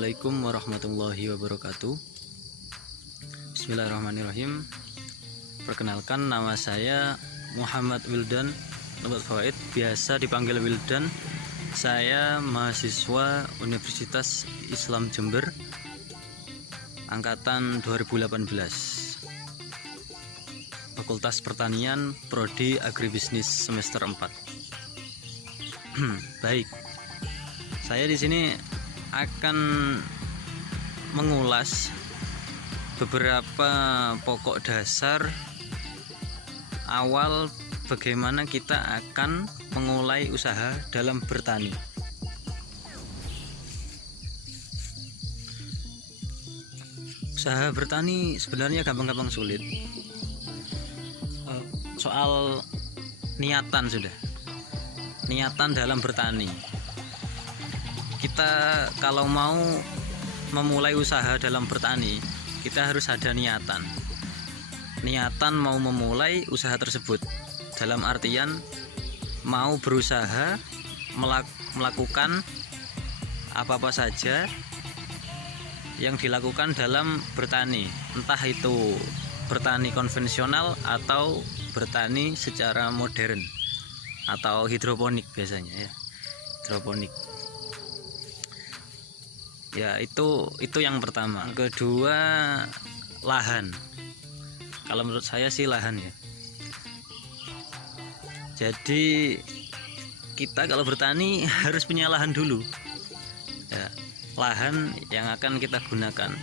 Assalamualaikum warahmatullahi wabarakatuh. Bismillahirrahmanirrahim. Perkenalkan, nama saya Muhammad Wildan Nubat Fawaid, biasa dipanggil Wildan. Saya mahasiswa Universitas Islam Jember angkatan 2018, Fakultas Pertanian, Prodi Agribisnis semester 4. Baik, saya di sini akan mengulas beberapa pokok dasar awal bagaimana kita akan memulai usaha dalam bertani. Usaha bertani sebenarnya gampang-gampang sulit. Soal niatan sudah. Niatan dalam bertani. Kita kalau mau memulai usaha dalam bertani, kita harus ada niatan. Niatan mau memulai usaha tersebut, dalam artian mau berusaha melakukan apa-apa saja yang dilakukan dalam bertani, entah itu bertani konvensional atau bertani secara modern atau hidroponik biasanya ya. Hidroponik. Ya, itu yang pertama. Kedua, lahan. Kalau menurut saya sih lahan ya. Jadi kita kalau bertani harus punya lahan dulu. Ya, lahan yang akan kita gunakan.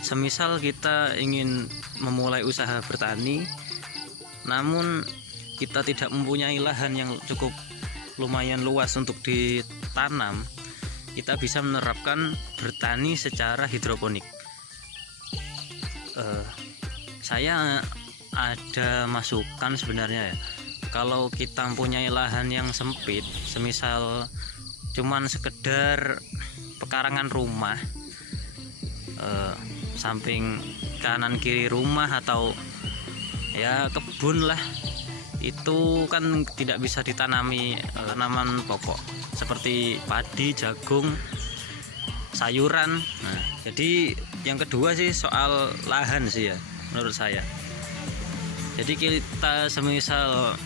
Semisal kita ingin memulai usaha bertani, namun kita tidak mempunyai lahan yang cukup lumayan luas untuk ditanam, kita bisa menerapkan bertani secara hidroponik. Saya ada masukan sebenarnya ya. Kalau kita mempunyai lahan yang sempit, semisal cuman sekedar pekarangan rumah, samping kanan kiri rumah atau ya kebun lah, itu kan tidak bisa ditanami tanaman pokok seperti padi, jagung, sayuran. Nah, jadi yang kedua sih soal lahan sih ya menurut saya. Jadi kita semisal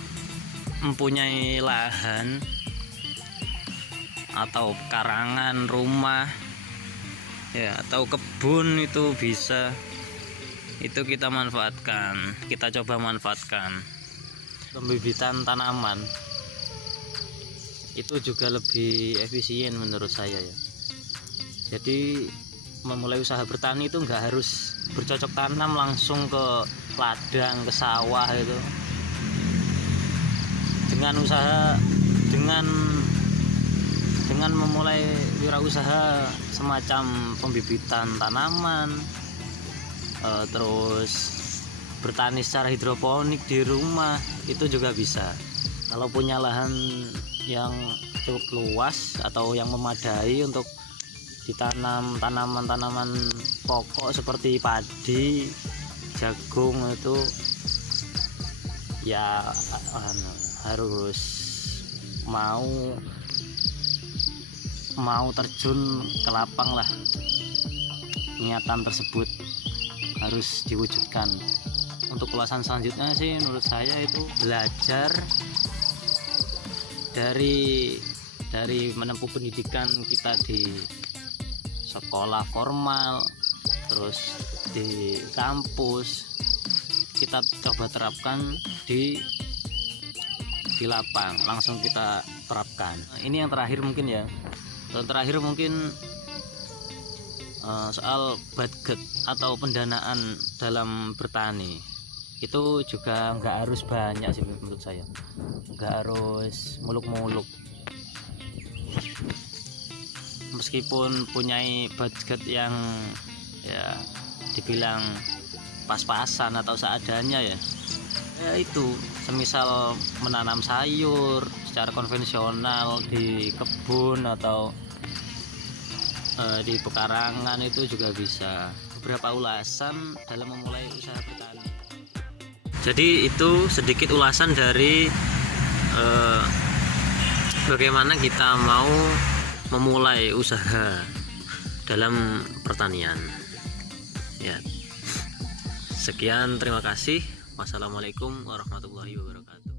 mempunyai lahan atau karangan rumah ya atau kebun, itu bisa, itu kita manfaatkan, kita coba manfaatkan. Pembibitan tanaman itu juga lebih efisien menurut saya ya. Jadi memulai usaha bertani itu nggak harus bercocok tanam langsung ke ladang, ke sawah itu. Dengan usaha, dengan memulai wirausaha semacam pembibitan tanaman, terus bertani secara hidroponik di rumah, itu juga bisa. Kalau punya lahan yang cukup luas atau yang memadai untuk ditanam tanaman-tanaman pokok seperti padi, jagung, itu ya harus mau terjun ke lapang lah. Niatan tersebut harus diwujudkan. Untuk ulasan selanjutnya sih menurut saya itu belajar dari menempuh pendidikan kita di sekolah formal, terus di kampus, kita coba terapkan di lapang, langsung kita terapkan. Ini yang terakhir mungkin ya. Yang terakhir mungkin soal budget atau pendanaan dalam bertani. Itu juga nggak harus banyak sih menurut saya, nggak harus muluk-muluk. Meskipun punyai budget yang ya dibilang pas-pasan atau seadanya ya itu semisal menanam sayur secara konvensional di kebun atau di pekarangan, itu juga bisa. Beberapa ulasan dalam memulai usaha bertani. Jadi itu sedikit ulasan dari bagaimana kita mau memulai usaha dalam pertanian. Ya. Sekian, terima kasih. Wassalamualaikum warahmatullahi wabarakatuh.